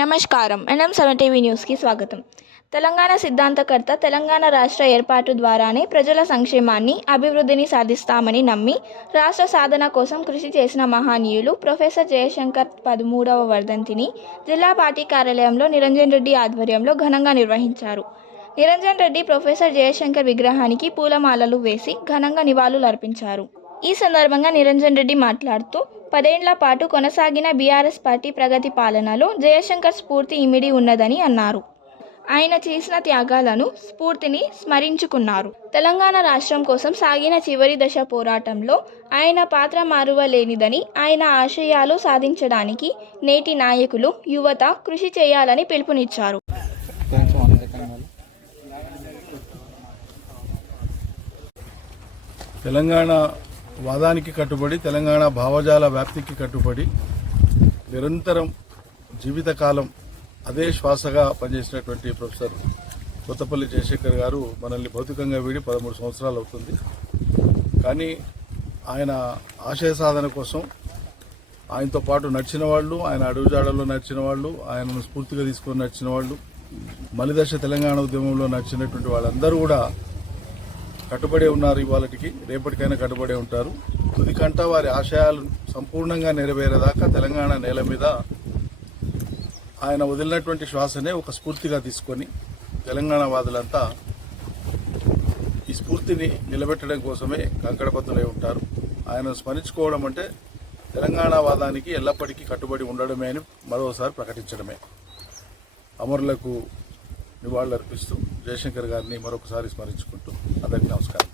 నమస్కారం. NM seven TV న్యూస్కి స్వాగతం. తెలంగాణ సిద్ధాంతకర్త తెలంగాణ రాష్ట్ర ఏర్పాటు ద్వారానే ప్రజల సంక్షేమాన్ని అభివృద్ధిని సాధిస్తామని నమ్మి రాష్ట్ర సాధన కోసం కృషి చేసిన మహనీయులు ప్రొఫెసర్ జయశంకర్ పదమూడవ వర్ధంతిని జిల్లా పార్టీ కార్యాలయంలో నిరంజన్ రెడ్డి ఆధ్వర్యంలో ఘనంగా నిర్వహించారు. నిరంజన్ రెడ్డి ప్రొఫెసర్ జయశంకర్ విగ్రహానికి పూలమాలలు వేసి ఘనంగా నివాళులు అర్పించారు ఈ సందర్భంగా నిరంజన్ రెడ్డి మాట్లాడుతూ పదేండ్ల పాటు కొనసాగిన బీఆర్ఎస్ పార్టీ ప్రగతి పాలనలో జయశంకర్ స్ఫూర్తి ఇమిడి ఉన్నదని అన్నారు. ఆయన చేసిన త్యాగాలను స్ఫూర్తిని స్మరించుకున్నారు. తెలంగాణ రాష్ట్రం కోసం సాగిన చివరి దశ పోరాటంలో ఆయన పాత్ర మారువలేనిదని ఆయన ఆశయాలు సాధించడానికి నేటి నాయకులు యువత కృషి చేయాలని పిలుపునిచ్చారు. తెలంగాణ వాదానికి కట్టుబడి తెలంగాణ భావజాల వ్యాప్తికి కట్టుబడి నిరంతరం జీవితకాలం అదే శ్వాసగా పనిచేసినటువంటి ప్రొఫెసర్ కొత్తపల్లి జయశేఖర్ గారు మనల్ని భౌతికంగా వీడి పదమూడు సంవత్సరాలు అవుతుంది. కానీ ఆయన ఆశయ సాధన కోసం ఆయనతో పాటు నడిచిన వాళ్ళు ఆయన అడుగుజాడల్లో నడిచిన వాళ్ళు ఆయనను స్ఫూర్తిగా తీసుకొని నడిచిన వాళ్ళు మలిదశ తెలంగాణ ఉద్యమంలో నడిచినటువంటి వాళ్ళందరూ కూడా కట్టుబడి ఉన్నారు ఇవాళకి. రేపటికైనా కట్టుబడి ఉంటారు. తుదికంట వారి ఆశయాలు సంపూర్ణంగా నెరవేరేదాకా తెలంగాణ నేల మీద ఆయన వదిలినటువంటి శ్వాసనే ఒక స్ఫూర్తిగా తీసుకొని తెలంగాణ వాదులంతా ఈ స్ఫూర్తిని నిలబెట్టడం కోసమే కంకణబద్దులై ఉంటారు. ఆయన స్మరించుకోవడం అంటే తెలంగాణ వాదానికి ఎల్లప్పటికీ కట్టుబడి ఉండడమే అని మరోసారి ప్రకటించడమే. అమరులకు నివాళులర్పిస్తూ జయశంకర్ గారిని మరొకసారి స్మరించుకుంటూ అందరికీ నమస్కారం.